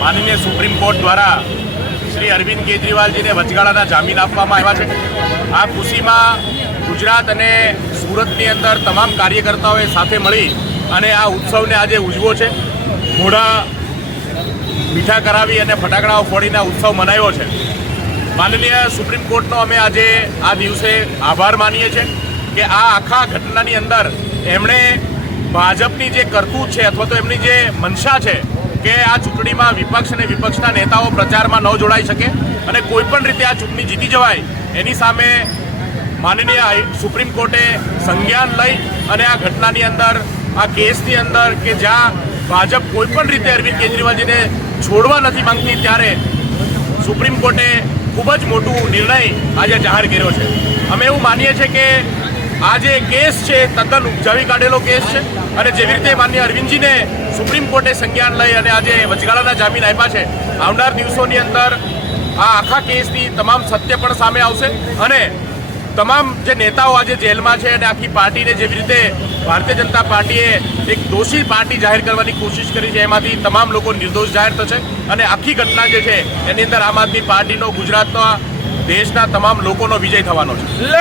માનનીય supreme court દ્વારા શ્રી અરવિંદ કેજરીવાલજીને વચગાળાના જામીન આપવામાં આવ્યા છે। આ ખુશીમાં ગુજરાત અને સુરતની અંદર તમામ કાર્યકર્તાઓએ સાથે મળી અને આ ઉત્સવને આજે ઉજવો છે। મોઢા મીઠા કરાવી અને ફટાકડાઓ ફોડીને ઉત્સવ મનાવ્યો છે। માનનીય સુપ્રીમ કોર્ટનો અમે આજે આ દિવસે આભાર માનીએ છીએ કે આ આખા ઘટનાની અંદર એમણે ભાજપની જે કરતૂત છે અથવા તો એમની જે મનસા છે કે આ ચૂંટણીમાં વિપક્ષ અને વિપક્ષના નેતાઓ પ્રચારમાં ન જોડાઈ શકે અને કોઈપણ રીતે આ ચૂંટણી જીતી જવાય એની સામે માનનીય સુપ્રીમ કોર્ટે સંજ્ઞાન લઈ અને આ ઘટનાની અંદર આ કેસની અંદર કે જ્યાં ભાજપ કોઈપણ રીતે અરવિંદ કેજરીવાલજીને છોડવા નથી માંગતી ત્યારે સુપ્રીમ કોર્ટે ખૂબ જ મોટું નિર્ણય આજે જાહેર કર્યો છે। અમે એવું માનીએ છીએ કે આ જે કેસ છે તદ્દન ઉપજાવી કાઢેલો કેસ છે અને જેવી રીતે માનનીય અરવિંદજીને સુપ્રીમ કોર્ટે સંજ્ઞાન લઈ અને આજે વચગાળાના જામીન આપ્યા છે, આવનાર દિવસોની અંદર આ આખા કેસની તમામ સત્ય પણ સામે આવશે અને તમામ જે નેતાઓ આજે જેલમાં છે અને આખી પાર્ટીને જેવી રીતે ભારતીય જનતા પાર્ટીએ એક દોષી પાર્ટી જાહેર કરવાની કોશિશ કરી છે એમાંથી તમામ લોકો નિર્દોષ જાહેર થશે અને આખી ઘટના જે છે એની અંદર આમ આદમી પાર્ટીનો ગુજરાતના દેશના તમામ લોકોનો વિજય થવાનો છે।